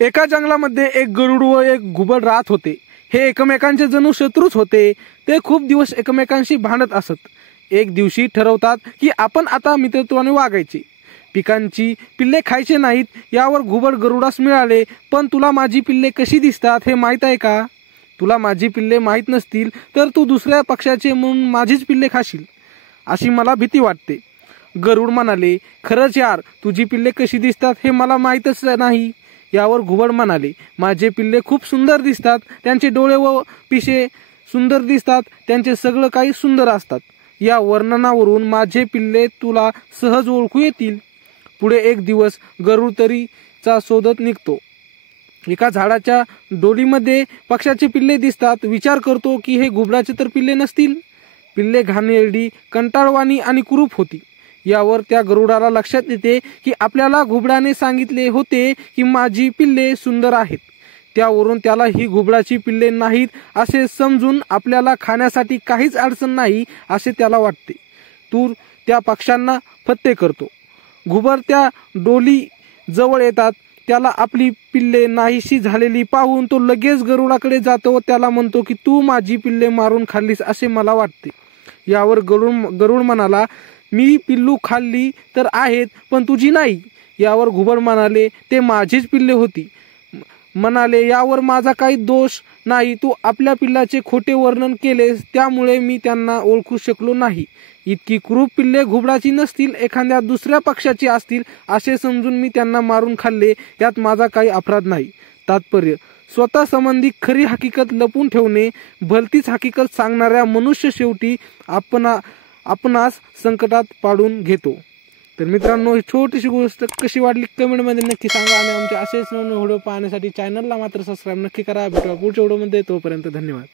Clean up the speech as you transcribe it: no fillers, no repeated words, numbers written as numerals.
एका जंगलामध्ये एक गरुड व एक घुबड राहत होते। हे एकमेकांचे जणू शत्रूच होते। ते खूप दिवस एकमेकांशी भांडत असत। एक दिवशी ठरवतात की आपण आता मित्रत्वाने वागायचे। पिकांची पिल्ले खायचे नाहीत यावर घुबड गरुडास मिळाले, पण तुला माझी पिल्ले कशी दिसतात हे माहीत आहे का? तुला माझी पिल्ले माहीत नसतील तर तू दुसऱ्या पक्षाचे म्हणून माझीच पिल्ले खाशील, अशी मला भीती वाटते। गरुड म्हणाले, खरंच यार, तुझी पिल्ले कशी दिसतात हे मला माहीतच नाही। यावर घुबड म्हणाले, माझे पिल्ले खूप सुंदर दिसतात, त्यांचे डोळे व पिसे सुंदर दिसतात, त्यांचे सगळं काही सुंदर असतात। या वर्णनावरून माझे पिल्ले तुला सहज ओळखू येतील। पुढे एक दिवस गरुड तरीचा शोधत निघतो। एका झाडाच्या डोलीमध्ये पक्ष्याचे पिल्ले दिसतात। विचार करतो की हे घुबडाचे तर पिल्ले नसतील। पिल्ले घाणेरडी, कंटाळवाणी आणि कुरूप होती। यावर त्या गरुडाला लक्षात येते की आपल्याला घुबडाने सांगितले होते की माझी पिल्ले सुंदर आहेत। त्यावरून त्याला ही घुबडाची पिल्ले नाहीत असे समजून आपल्याला खाण्यासाठी काहीच अडचण नाही असे त्याला वाटते। तू त्या पक्ष्यांना फत्ते करतो। घुबड त्या डोली जवळ येतात। त्याला आपली पिल्ले नाहीशी झालेली पाहून तो लगेच गरुडाकडे जातो व त्याला म्हणतो की तू माझी पिल्ले मारून खाल्लीस असे मला वाटते। यावर गरुड म्हणाला, मी पिल्लू खाल्ली तर आहेत, पण तुझी नाही। यावर घुबड म्हणाले, ते माझीच पिल्ले होती। म्हणाले, यावर माझा काही दोष नाही, तू आपल्या पिल्लाचे खोटे वर्णन केलेस, त्यामुळे मी त्यांना ओळखू शकलो नाही। इतकी क्रूर पिल्ले घुबडाची नसतील, एखाद्या दुसऱ्या पक्षाची असतील असे समजून मी त्यांना मारून खाल्ले, यात माझा काही अपराध नाही। तात्पर्य, स्वतः संबंधी खरी हकीकत लपून ठेवणे, भलतीच हकीकत सांगणाऱ्या मनुष्य शेवटी आपणास संकटात पाडून घेतो। तर मित्रांनो, ही छोटीशी गोष्ट कशी वाटली कमेंटमध्ये नक्की सांगा आणि आमचे असेच नवीन व्हिडिओ पाहण्यासाठी चॅनलला मात्र सबस्क्राईब नक्की करा। भेटूया पुढच्या व्हिडिओमध्ये, तोपर्यंत धन्यवाद।